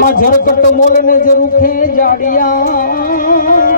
આમાં જરકટ મોલને જ રૂખે જાડિયા.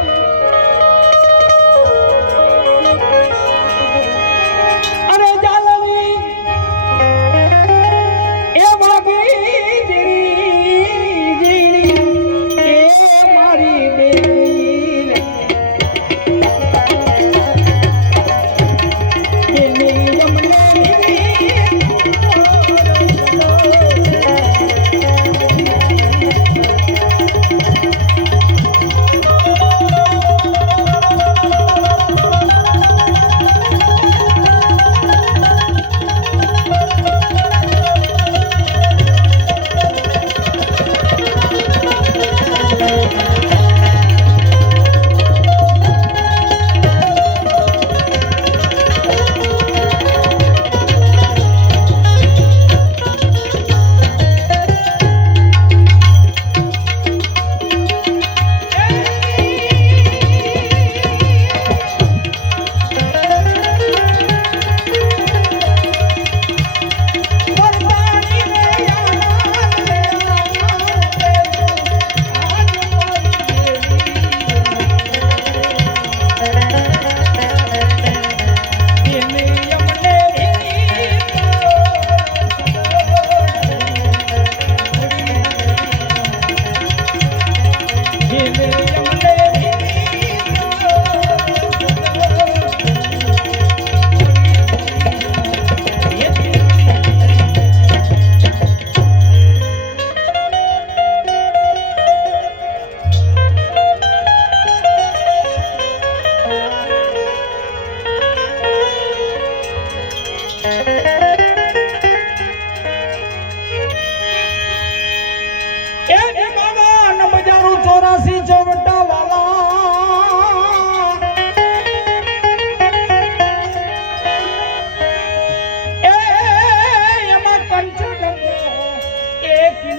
ઈ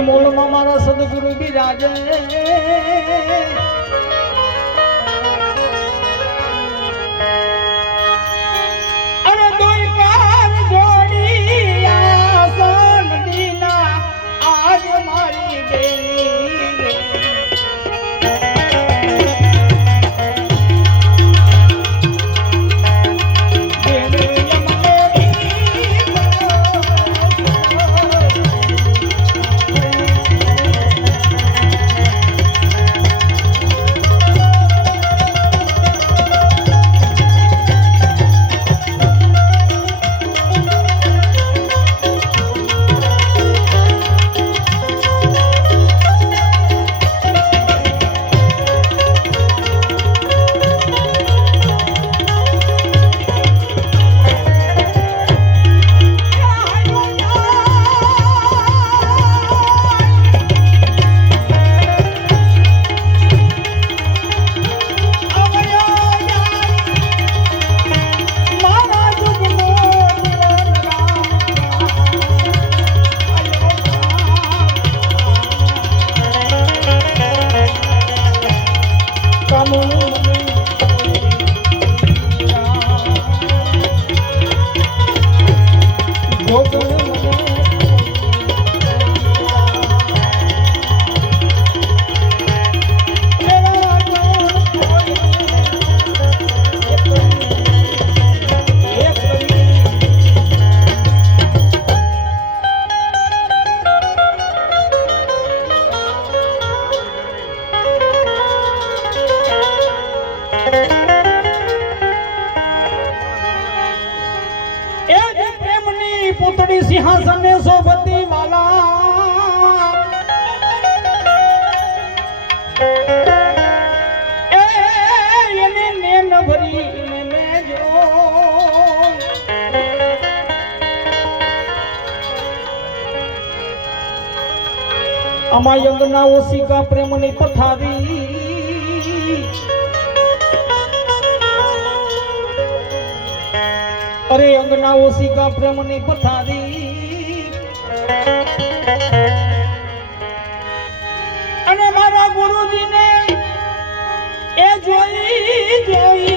મૂળમાં મારા સદગુરુ બિરાજે. એ જ પ્રેમની પુતળી સિંહાસને સોબતી વાલા એ એને નેન ભરી મેજો. અમાયંગના ઓશિકા પ્રેમની પથારી. અરે અંગના ઓશિકા પ્રેમની પથારી. અને મારા ગુરુજીને એ જોઈ જોઈ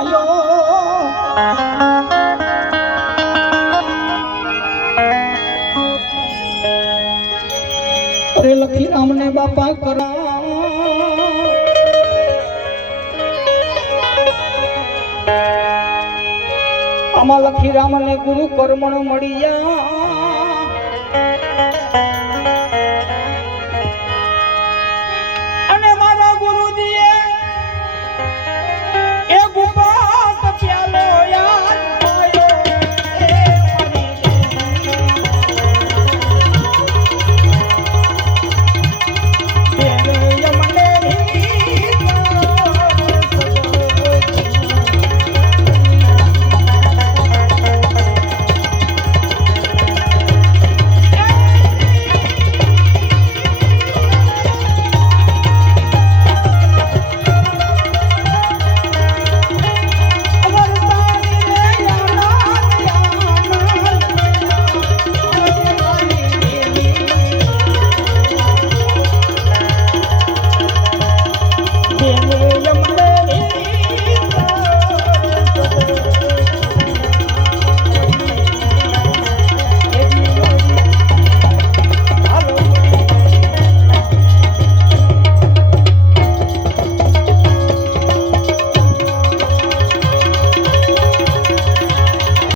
ગાયો. અરે લખી રામને બાપા કરા આમાં લખી રામને ગુરુ કર્મણ મળ્યા.